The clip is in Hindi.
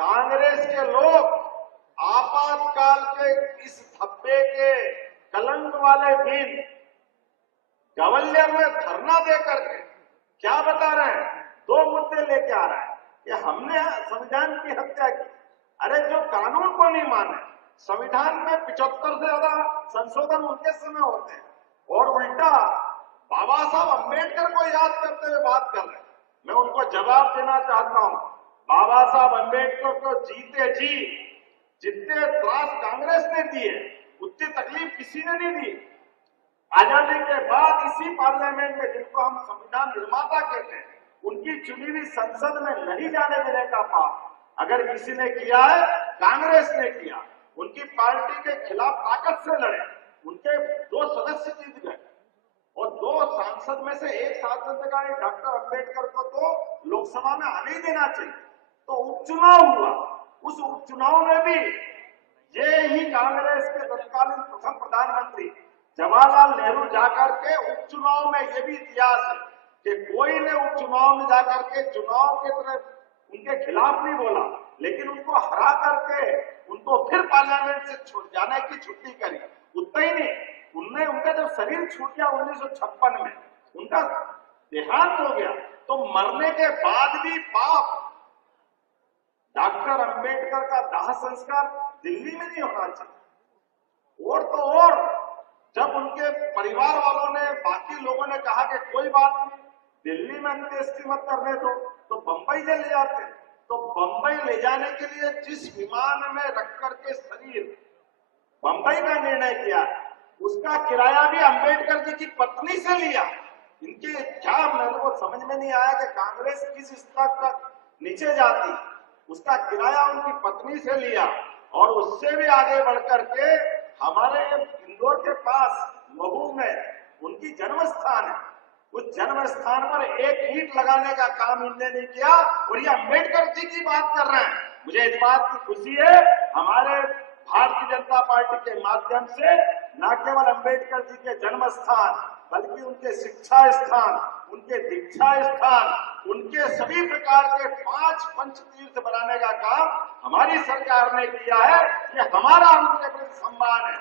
कांग्रेस के लोग आपातकाल के इस धब्बे के कलंक वाले दिन ग्वालियर में धरना देकर के क्या बता रहे हैं? दो मुद्दे लेके आ रहे हैं कि हमने संविधान की हत्या की। अरे जो कानून को नहीं माने, संविधान में 75 से ज्यादा संशोधन उनके समय होते हैं और उल्टा बाबा साहब अंबेडकर को याद करते हुए बात कर रहे हैं। मैं उनको जवाब देना चाहता हूं, बाबा साहब अंबेडकर को जीते जी जितने त्रास कांग्रेस ने दिए उतनी तकलीफ किसी ने नहीं दी। आजादी के बाद इसी पार्लियामेंट में, जिनको हम संविधान निर्माता कहते हैं, उनकी चुनी हुई संसद में नहीं जाने देने का पाप अगर किसी ने किया है, कांग्रेस ने किया। उनकी पार्टी के खिलाफ ताकत से लड़े, उनके 2 सदस्य जीत गए और 2 सांसद में से एक सांसद ने कहा डॉक्टर अंबेडकर को तो लोकसभा में आने ही देना चाहिए। तो उपचुनाव हुआ, उस उपचुनाव में भी ये ही कांग्रेस के तत्कालीन प्रथम प्रधानमंत्री जवाहरलाल नेहरू जाकर के उपचुनाव में, ये भी इतिहास है कि कोई ने उपचुनाव में जाकर के चुनाव के तरफ उनके खिलाफ नहीं बोला, लेकिन उनको हरा करके उनको फिर पार्लियामेंट से जाने की छुट्टी करी। उतना ही नहीं, उनने उनका जब शरीर छूट गया 1956 में, उनका देहांत हो गया, तो मरने के बाद भी पाप डॉक्टर अंबेडकर का दाह संस्कार दिल्ली में नहीं होना चाहिए। और तो और जब उनके परिवार वालों ने, बाकी लोगों ने कहा कि कोई बात नहीं, दिल्ली में अंत्येष्टि मत करने दो, तो बंबई ले जाते। तो बंबई ले जाने के लिए जिस विमान में रख करके शरीर बंबई का निर्णय किया, उसका किराया भी अंबेडकर जी की पत्नी से लिया। इनके क्या, मेरे को समझ में नहीं आया कि कांग्रेस किस स्तर तक नीचे जाती। उसका किराया उनकी पत्नी से लिया और उससे भी आगे बढ़कर के हमारे इंदौर के पास महू में उनकी जन्म स्थान है, उस जन्म स्थान पर एक ईंट लगाने का काम इनने नहीं किया और ये अंबेडकर जी की बात कर रहे हैं। मुझे इस बात की खुशी है, हमारे भारतीय जनता पार्टी के माध्यम से न केवल अंबेडकर जी के जन्म स्थान, बल्कि उनके शिक्षा स्थान, उनके दीक्षा स्थान, उनके सभी प्रकार के 5 पंचतीर्थ बनाने का काम हमारी सरकार ने किया है। ये हमारा उनके प्रति सम्मान है।